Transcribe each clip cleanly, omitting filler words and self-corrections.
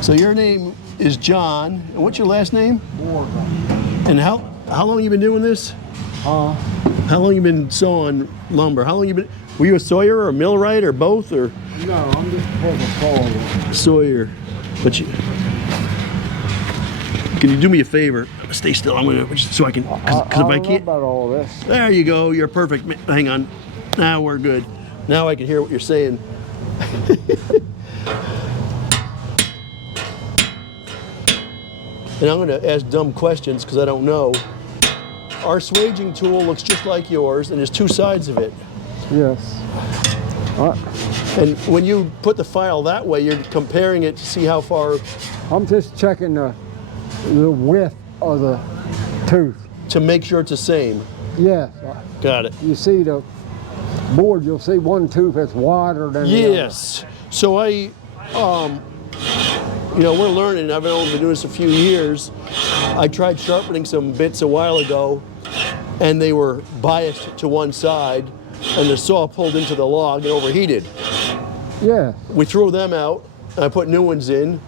So your name is John, and what's your last name? Borga. And how long you been doing this? How long you been sawing lumber? How long you been? Were you a sawyer or a millwright or both or? No, I'm just a sawyer. Sawyer, but you. Can you do me a favor? Stay still. I'm gonna so I can. Because if I can't. Know about all this. There you go. You're perfect. Hang on. Now we're good. Now I can hear what you're saying. And I'm going to ask dumb questions because I don't know. Our swaging tool looks just like yours, and there's two sides of it. Yes. And when you put the file that way, you're comparing it to see how far. I'm just checking the width of the tooth. To make sure it's the same. Yes. Got it. You see the board, you'll see one tooth that's wider than the other. Yes. So you know, we're learning. I've only been doing this a few years. I tried sharpening some bits a while ago, and they were biased to one side, and the saw pulled into the log and overheated. Yeah. We threw them out, and I put new ones in,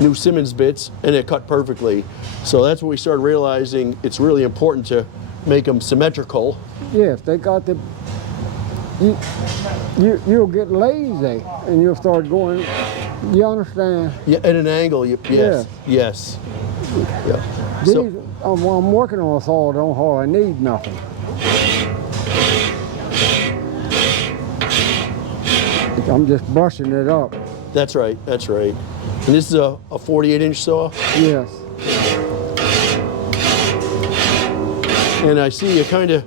new Simmons bits, and it cut perfectly. So that's when we started realizing it's really important to make them symmetrical. Yes, they got the. You'll get lazy, and you'll start going. You understand? Yeah, at an angle. Yes. Yes. Yeah. These, So, when I'm working on a saw, I don't hardly need nothing. I'm just brushing it up. that's right. That's right. And this is a 48-inch saw. Yes. And I see you kind of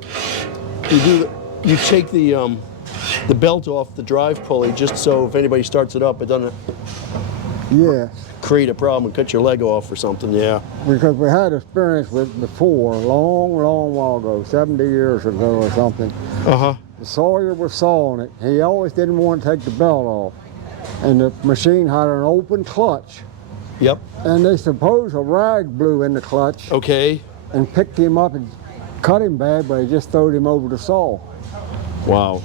you take the belt off the drive pulley just so if anybody starts it up, it doesn't Yes. create a problem and cut your leg off or something. Yeah. Because we had experience with before, a long while ago, 70 years ago or something. Uh-huh. The sawyer was sawing it. He always didn't want to take the belt off. And the machine had an open clutch. Yep. And they suppose a rag blew in the clutch Okay. and picked him up and cut him bad, but he just throwed him over the saw. Wow.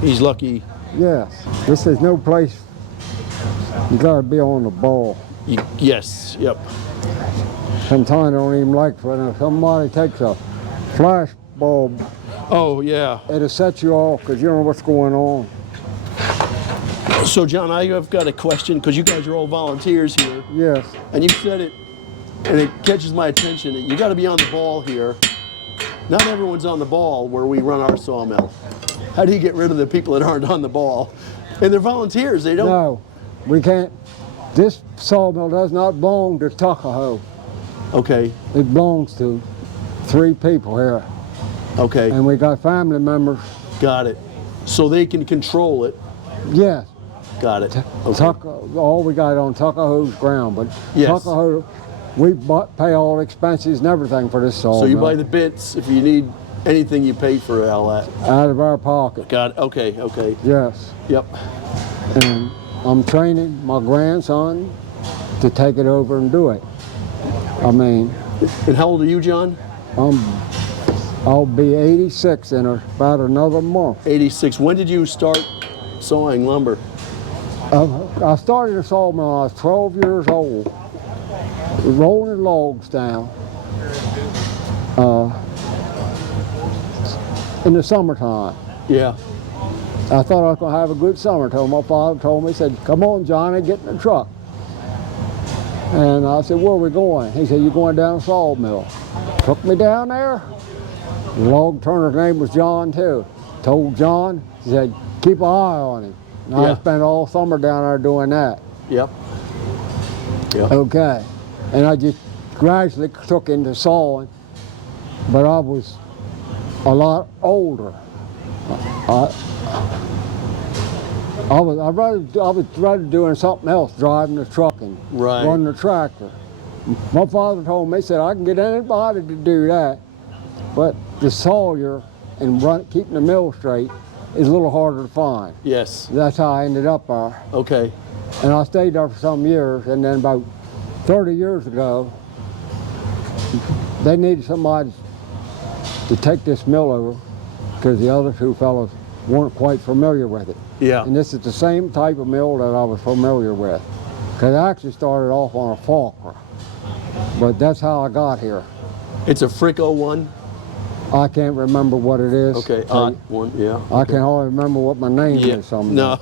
He's lucky. Yes. This is no place. You gotta be on the ball. Yes. Yep. Sometimes I don't even like when somebody takes a flash bulb, Oh, yeah. it'll set you off because you don't know what's going on. So, John, I've got a question because you guys are all volunteers here. Yes. And you said it, and it catches my attention, that you got to be on the ball here. Not everyone's on the ball where we run our sawmill. How do you get rid of the people that aren't on the ball? And they're volunteers, they don't. No, we can't. This sawmill does not belong to Tuckahoe. Okay, It belongs to 3 people here. okay, And we got family members. got it. So they can control it. Yes. Got it. Okay. All we got on Tuckahoe's ground, but Yes. Tuckahoe, we pay all expenses and everything for this sawmill. So you buy the bits. If you need anything, you pay for all that. out of our pocket. Got it. Okay, okay. Yes. Yep. And I'm training my grandson to take it over and do it. I mean, And how old are you, John? I'll be 86 in about another month. 86. When did you start sawing lumber? I started a sawmill when I was 12 years old, rolling logs down in the summertime. Yeah. I thought I was going to have a good summer. My father told me, he said, "Come on, Johnny, get in the truck." And I said, "Where are we going?" He said, "You're going down to Sawmill." Took me down there. The log turner's name was John, too. Told John, he said, "Keep an eye on him." And I Yeah. spent all summer down there doing that. Yep. Yep. Okay. And I just gradually took into sawing, but I was a lot older. I was rather doing something else, driving the truck and Right. running the tractor. My father told me, he said, "I can get anybody to do that, but the sawyer and keeping the mill straight is a little harder to find." Yes. That's how I ended up there. Okay. And I stayed there for some years, and then about 30 years ago, they needed somebody to take this mill over because the other 2 fellows weren't quite familiar with it. Yeah. And this is the same type of mill that I was familiar with. Because I actually started off on a Faulkner, but that's how I got here. It's a Fricko one? I can't remember what it is. Okay, odd one, yeah. I Okay. can hardly remember what my name is sometimes. No.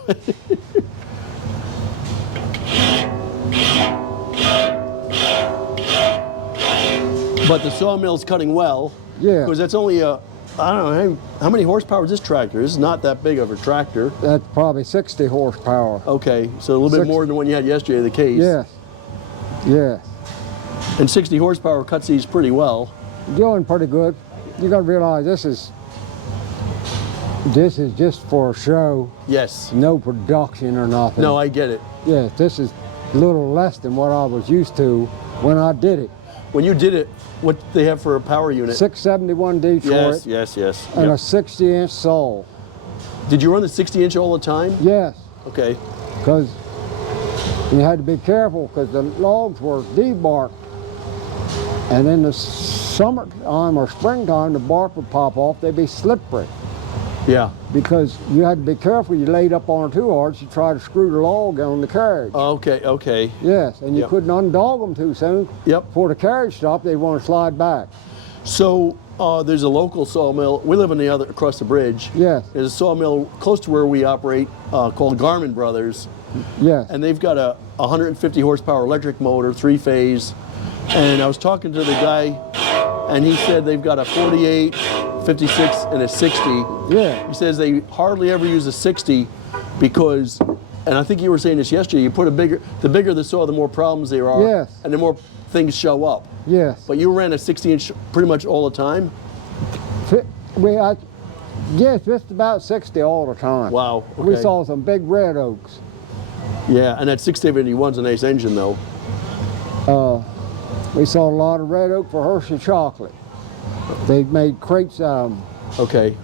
But the sawmill's cutting well. Yeah. Because that's only a, I don't know, how many horsepower is this tractor? This is not that big of a tractor. That's probably 60 horsepower. Okay, so a little bit more than the one you had yesterday, the case. Yes. Yes. And 60 horsepower cuts these pretty well. Doing pretty good. You got to realize this is just for a show. Yes. No production or nothing. No, I get it. Yes, this is a little less than what I was used to when I did it. When you did it, what did they have for a power unit? 671 Detroit. Yes. And Yep. a 60-inch saw. Did you run the 60-inch all the time? Yes, Okay. because you had to be careful because the logs were debarked. And in the summertime or springtime, the bark would pop off. They'd be slippery. Yeah. Because you had to be careful. You laid up on it too hard, you try to screw the log on the carriage. Okay. Yes, and you Yep. couldn't undog them too soon. Yep. Before the carriage stopped, they'd want to slide back. So there's a local sawmill. We live on the other across the bridge. Yes, There's a sawmill close to where we operate called Garmin Brothers, yes. and they've got a 150 horsepower electric motor, 3-phase. And I was talking to the guy, and he said they've got a 48, 56, and a 60. Yeah. He says they hardly ever use a 60 because, and I think you were saying this yesterday, you put the bigger the saw, the more problems there are, Yes. and the more things show up. Yes. But you ran a 60-inch pretty much all the time? Yes, just about 60 all the time. Wow. Okay. We saw some big red oaks. Yeah, and that 671's a nice engine though. We saw a lot of red oak for Hershey chocolate. They made crates out of them. Okay.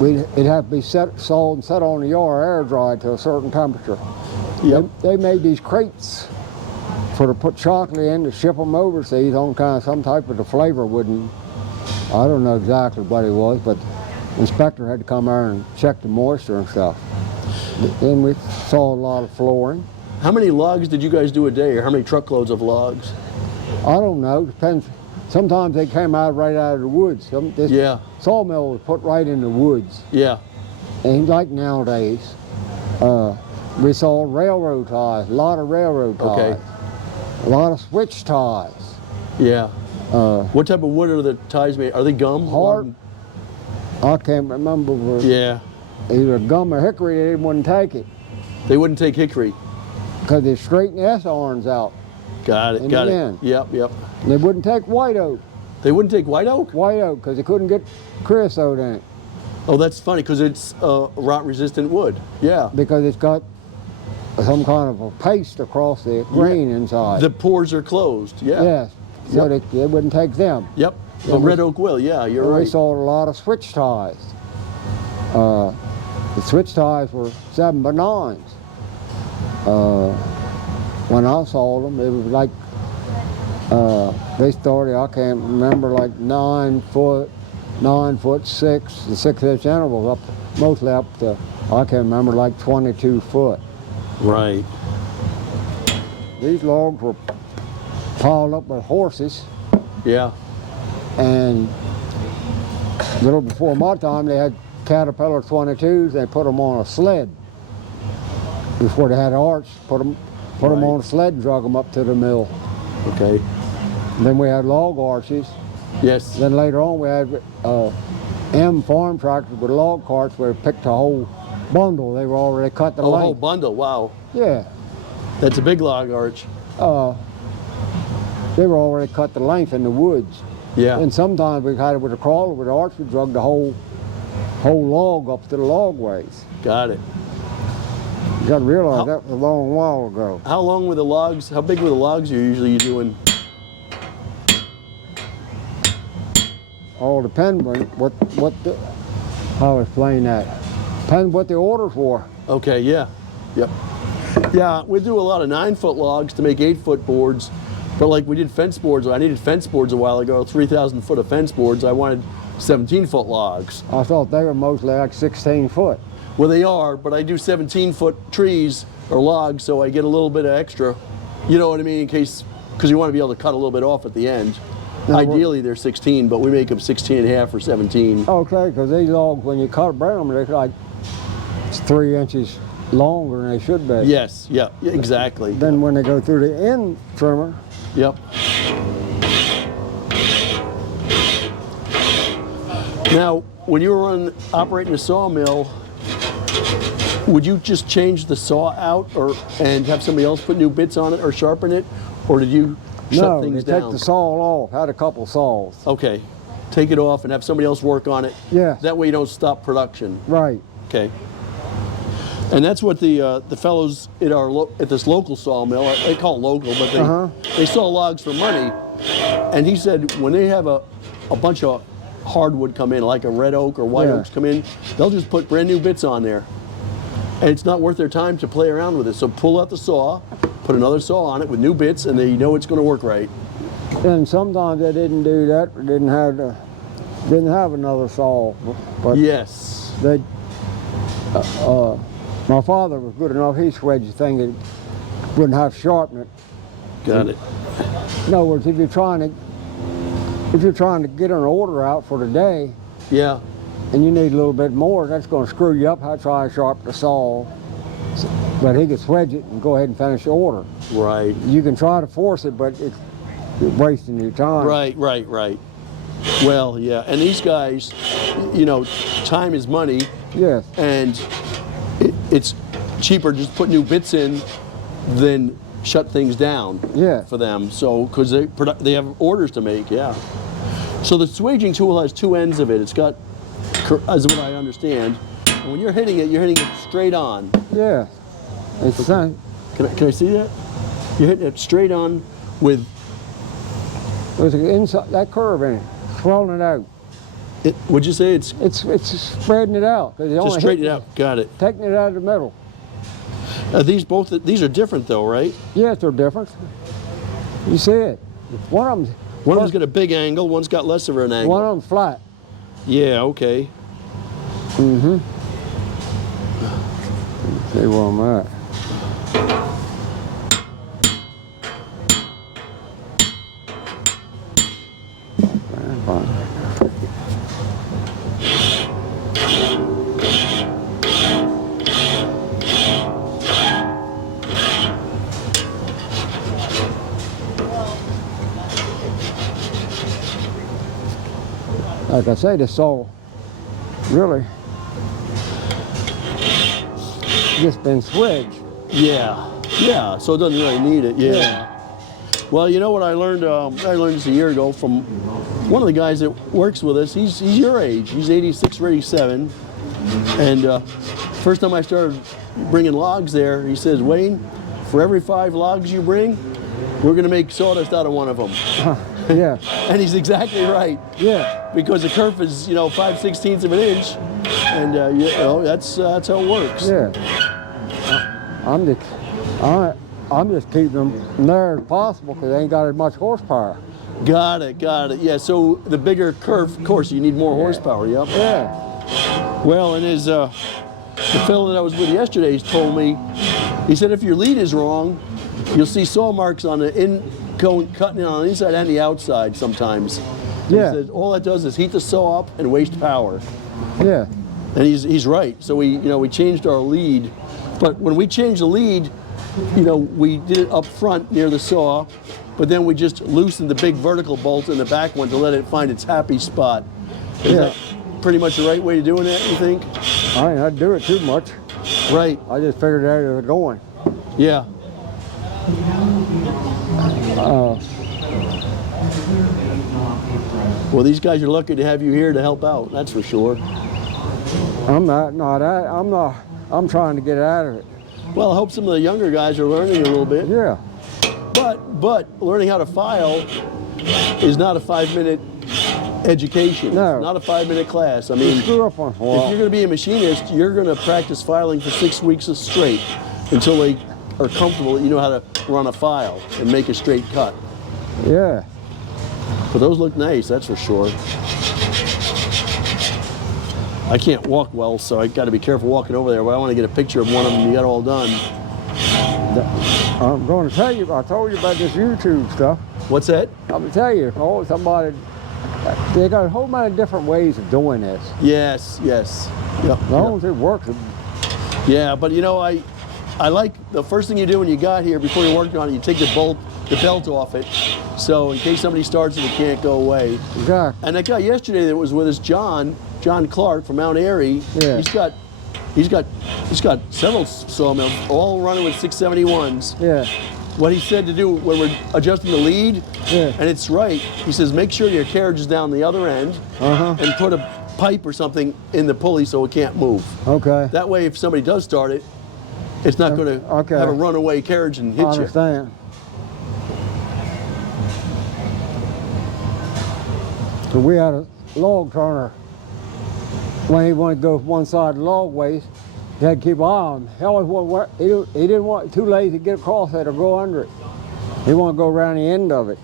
It'd have to be sawed and set on the yard, air dried to a certain temperature. Yep. They made these crates to put chocolate in to ship them overseas on kind of some type of the flavor wouldn't. I don't know exactly what it was, but the inspector had to come there and check the moisture and stuff. Then we saw a lot of flooring. How many logs did you guys do a day, or how many truckloads of logs? I don't know, depends. Sometimes they came out right out of the woods. This Yeah. sawmill was put right in the woods. Yeah. And like nowadays, we saw railroad ties, a lot of railroad ties, Okay. a lot of switch ties. Yeah. What type of wood are the ties made? Are they gum? Hard. I can't remember. Yeah. Either gum or hickory, they wouldn't take it They wouldn't take hickory. because they straighten the S-arms out. Got it. In Got the it. end. Yep. And they wouldn't take white oak. They wouldn't take white oak? Because they couldn't get creosote in it Oh, that's funny because it's rot-resistant wood. Yeah. because it's got some kind of a paste across the grain inside. The pores are closed. Yeah. Yes, so Yep. they wouldn't take them. Yep. Yeah, But red oak will. Yeah, you're And we right. saw a lot of switch ties. The switch ties were 7x9s. When I saw them, it was like they started. I can't remember, like 9 foot, 9'6", the 6-inch intervals up, mostly up to I can't remember, like 22 foot. Right. These logs were piled up with horses, Yeah. and a little before my time, they had Caterpillar 22s. They put them on a sled. Before they had arch, put them Right. on a sled and drug them up to the mill. Okay. Then we had log arches. Yes. Then later on, we had M farm tractors with log carts where we picked a whole bundle. They were already cut the Oh, a whole length. bundle. Wow. Yeah. That's a big log arch. They were already cut the length in the woods. Yeah. And sometimes we had it with a crawler with the arch. We drug the whole log up to the log ways. Got it. You got to realize How- that was a long while ago. How long were the logs? How big were the logs you're usually doing? All depends on how I explain that. Depends what the orders were. Okay, yeah. Yep. Yeah, we do a lot of 9-foot logs to make 8-foot boards, but like we did fence boards. I needed fence boards a while ago, 3,000 foot of fence boards. I wanted 17-foot logs. I thought they were mostly like 16 foot. Well, they are, but I do 17-foot trees or logs, so I get a little bit of extra. You know what I mean? In case, because you want to be able to cut a little bit off at the end. Now, Ideally, they're 16, but we make them 16 and a half or 17. Okay, because these logs, when you cut them, they're like 3 inches longer than they should be. Yes, yeah, exactly. Then when they go through the end trimmer. Yep. Now, when you were operating a sawmill, would you just change the saw out and have somebody else put new bits on it or sharpen it? Or did you shut things down? No, take the saw off. Had a couple saws. Okay. Take it off and have somebody else work on it? Yeah. That way you don't stop production? Right. Okay. And that's what the fellows at this local sawmill, they call it local, but they saw logs for money. And he said when they have a bunch of hardwood come in, like a red oak or white oaks come in, they'll just put brand new bits on there. And it's not worth their time to play around with it. So pull out the saw, put another saw on it with new bits, and they know it's going to work right. And sometimes they didn't do that, or didn't have another saw. But yes. They, my father was good enough. He swaged the thing that wouldn't have to sharpen it. Got it. In other words, if you're trying to get an order out for the day, yeah, and you need a little bit more, that's going to screw you up. I try to sharpen the saw, but he could swedge it and go ahead and finish the order. Right. You can try to force it, but it's wasting your time. Right. Well, yeah, and these guys, you know, time is money. Yes. And it's cheaper just put new bits in than shut things down. Yeah. For them. So because they have orders to make. Yeah. So the swaging tool has two ends of it. It's got, as what I understand, and when you're hitting it straight on. Yeah. It's the same. Can I see that? You're hitting it straight on with. There's an inside that curve in it, swelling it out. Would you say it's spreading it out? Just straighten it out. Got it. Taking it out of the middle. These are different though, right? Yes, they're different. You see it. One of them's got a big angle. One's got less of an angle. One of them's flat. Yeah. Okay. Mm-hmm. Let's see where I'm at. Like I say, this saw really just been swaged. Yeah. So it doesn't really need it. Yeah. Well, you know what I learned? I learned this a year ago from one of the guys that works with us. He's your age. He's 86 or 87. And first time I started bringing logs there, he says, Wayne, for every 5 logs you bring, we're going to make sawdust out of one of them. Yeah. And he's exactly right. Yeah. Because the kerf is, 5/16 of an inch, and that's how it works. Yeah. I'm just keeping them there as possible because they ain't got as much horsepower. Got it. Yeah. So the bigger kerf, of course, you need more horsepower. Yep. Yeah. Well, and the fellow that I was with yesterday told me, he said if your lead is wrong, you'll see saw marks on the cutting it on the inside and the outside sometimes. Yeah. He said all that does is heat the saw up and waste power. Yeah. And he's right. So we changed our lead, but when we changed the lead, we did it up front near the saw, but then we just loosened the big vertical bolt in the back one to let it find its happy spot. Is that pretty much the right way of doing that, you think? I ain't had to do it too much. Right. I just figured out it was going. Yeah. Well, these guys are lucky to have you here to help out. That's for sure. I'm trying to get out of it. Well, I hope some of the younger guys are learning a little bit. Yeah. But learning how to file is not a 5-minute education. No. It's not a 5-minute class. I mean, screw up on if you're going to be a machinist, you're going to practice filing for 6 weeks straight until they are comfortable that you know how to run a file and make a straight cut. Yeah. But those look nice, that's for sure. I can't walk well, so I got to be careful walking over there, but I want to get a picture of one of them you got all done. I'm going to tell you, I told you about this YouTube stuff. What's that? I'm going to tell you, oh, somebody, they got a whole many different ways of doing this. Yes, yes. Yep, As long as it works. yeah, but you know, I like the first thing you do when you got here, before you're working on it, you take the belt off it, so in case somebody starts it, it can't go away. Exactly. And that guy yesterday that was with us, John Clark from Mount Airy, Yeah. he's got several sawmills, all running with 671s. Yeah. What he said to do when we're adjusting the lead, Yeah. and it's right, he says make sure your carriage is down the other end, and put a pipe or something in the pulley so it can't move. Okay. That way, if somebody does start it, it's not going to Okay. have a runaway carriage and hit I you. understand. So we had a log turner. When he wanted to go one side of the log waste, you had to keep an eye on him. He always wanted, he didn't want too lazy to get across it or go under it. He wanted to go around the end of it.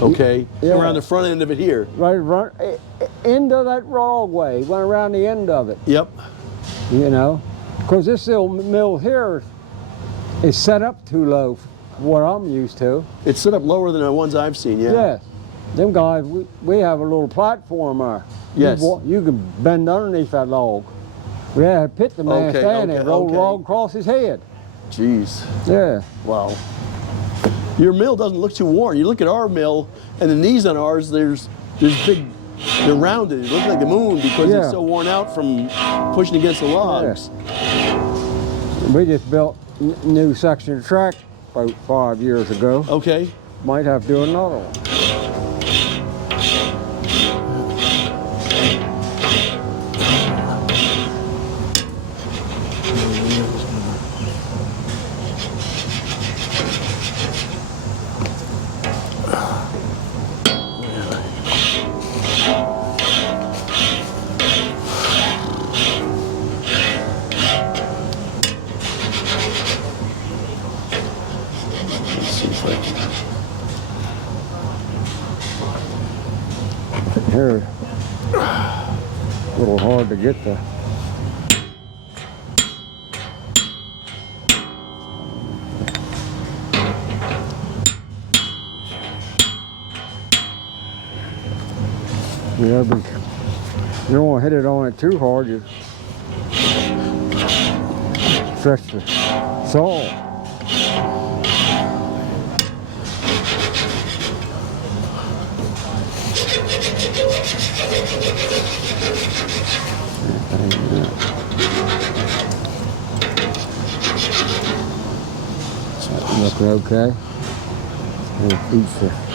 Okay, Yeah. around the front end of it here. Right, end of that log way. Went around the end of it. Yep. You know, because this little mill here is set up too low for what I'm used to. It's set up lower than the ones I've seen, yeah. Yes. Them guys, we have a little platform there. Yes. You can bend underneath that log. We had to pit the man Okay, standing, okay, roll okay. log across his head. Jeez. Yeah. Wow. Your mill doesn't look too worn. You look at our mill, and the knees on ours, there's big, they're rounded. It looks like the moon because Yeah. it's so worn out from pushing against the logs. We just built a new section of track about 5 years ago. Okay. Might have to do another one. Let's see if I can. Here, a little hard to get the. Yeah, but you don't want to hit it on it too hard. You stretch the saw. Looking okay. We'll eat the.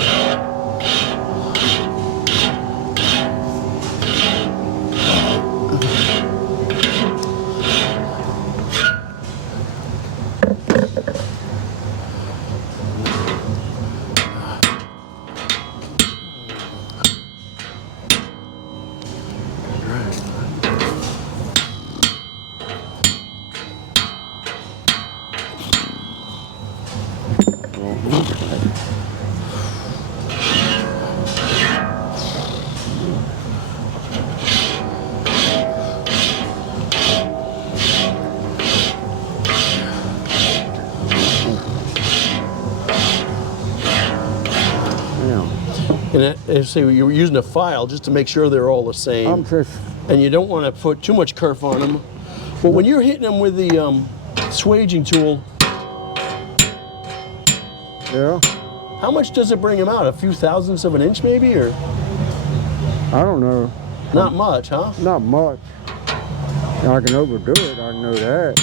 And say you were using a file just to make sure they're all the same. I'm just. And you don't want to put too much kerf on them. But when you're hitting them with the swaging tool, Yeah. how much does it bring them out? A few thousandths of an inch maybe, or I don't know. not much, huh? Not much. I can overdo it. I know that.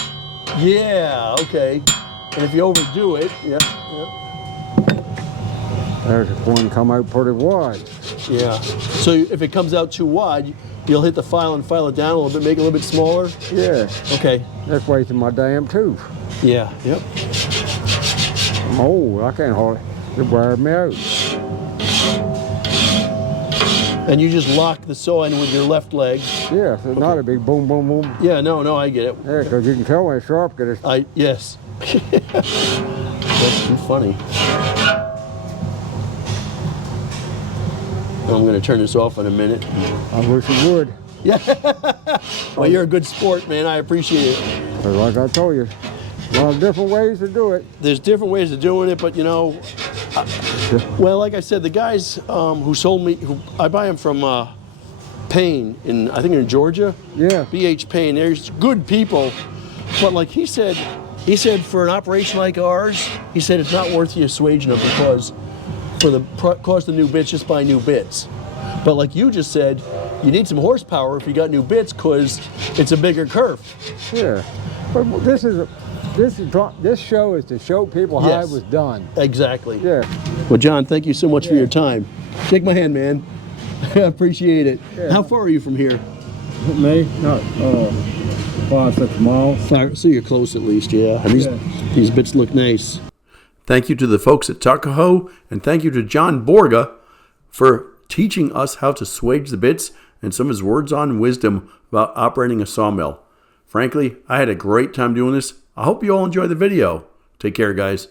Yeah, okay. And if you overdo it, yeah. There's one come out pretty wide. Yeah. So if it comes out too wide, you'll hit the file and file it down a little bit, make it a little bit smaller. Yeah. Okay. That's wasting my damn tooth. Yeah. Yep. I'm old. I can't hardly. It wears me out. And you just lock the saw in with your left leg. Yeah, so it's not a big boom, boom, boom. Yeah. No, I get it. Yeah, because you can tell when it's sharp because it's. Yes. That's too funny. I'm going to turn this off in a minute. I wish it would. Yeah. Well, you're a good sport, man. I appreciate it. But like I told you, Well, different ways to do it. There's different ways of doing it, but you know, well, like I said, the guys who sold me, I buy them from Payne I think in Georgia. Yeah. BH Payne. There's good people, but like he said for an operation like ours, he said it's not worth you swaging them because for the cost of new bits, just buy new bits. But like you just said, you need some horsepower if you got new bits because it's a bigger kerf. Yeah. But this show is to show people how it was done. Exactly. Yeah. Well, John, thank you so much for your time. Shake my hand, man. I appreciate it. Yeah. How far are you from here? Me? Not 5-6 miles. So you're close at least, yeah. And these bits look nice. Thank you to the folks at Tuckahoe, and thank you to John Borga for teaching us how to swage the bits and some of his words on wisdom about operating a sawmill. Frankly, I had a great time doing this. I hope you all enjoy the video. Take care, guys.